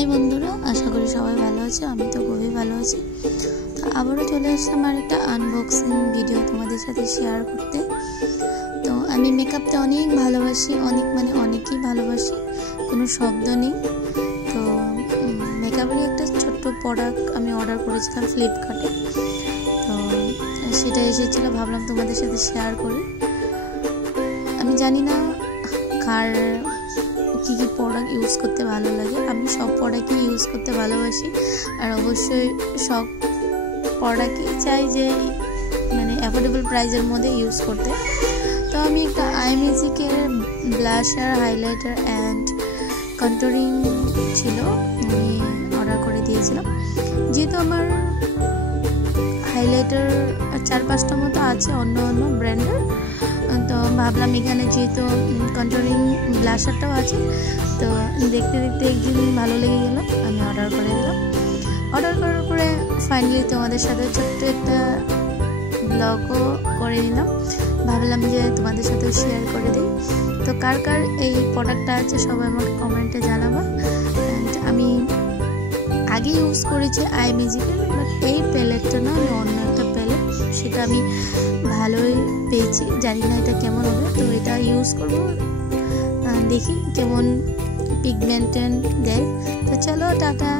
High বন্ধুরা, আশা করি সবাই ভালো আছে। আমি তো খুবই ভালো আছি। তো আবারও চলে আসলাম আর একটা আনবক্সিং ভিডিও তোমাদের সাথে শেয়ার করতে। তো আমি মেকআপটা অনেক ভালোবাসি, অনেকই ভালোবাসি, কোনো শব্দ নেই। তো মেকআপেরই একটা ছোট্ট প্রোডাক্ট আমি অর্ডার করেছিলাম ফ্লিপকার্টে। তো সেটা এসেছিলো, ভাবলাম তোমাদের সাথে শেয়ার করি। আমি জানি না কার কী কী প্রোডাক্ট ইউজ করতে ভালো লাগে। আমি সব প্রোডাক্টই ইউজ করতে ভালোবাসি, আর অবশ্যই সব প্রোডাক্টই চাই যে অ্যাফোর্ডেবল প্রাইসের মধ্যে ইউজ করতে। তো আমি একটা আইম্যাজিকের ব্লাশার, হাইলাইটার অ্যান্ড কন্ট্যুরিং ছিল, আমি অর্ডার করে দিয়েছিলাম। যেহেতু আমার হাইলাইটার 4-5টা মতো আছে অন্য অন্য ব্র্যান্ডের, তো ভাবলাম এখানে যেহেতু কন্ট্যুরিং ব্লাশারটাও আছে, তো দেখতে দেখতে একদিন ভালো লেগে গেল, আমি অর্ডার করে দিলাম। অর্ডার করার পরে ফাইনালি তোমাদের সাথে ছোট্ট একটা ব্লগও করে নিলাম। ভাবলাম যে তোমাদের সাথেও শেয়ার করে দিই। তো কার কার এই প্রোডাক্টটা আছে সবাই আমাকে কমেন্টে জানাবা। আমি আগে ইউজ করেছি আইম্যাজিকের, বাট এই প্যালেটটা না, আমি অন্য একটা প্যালেট, সেটা আমি ভালোই পেয়েছি। জানি না এটা কেমন হবে, তো এটা ইউজ করব, দেখি কেমন পিগমেন্টেন দেয়। তো চলো, টাটা।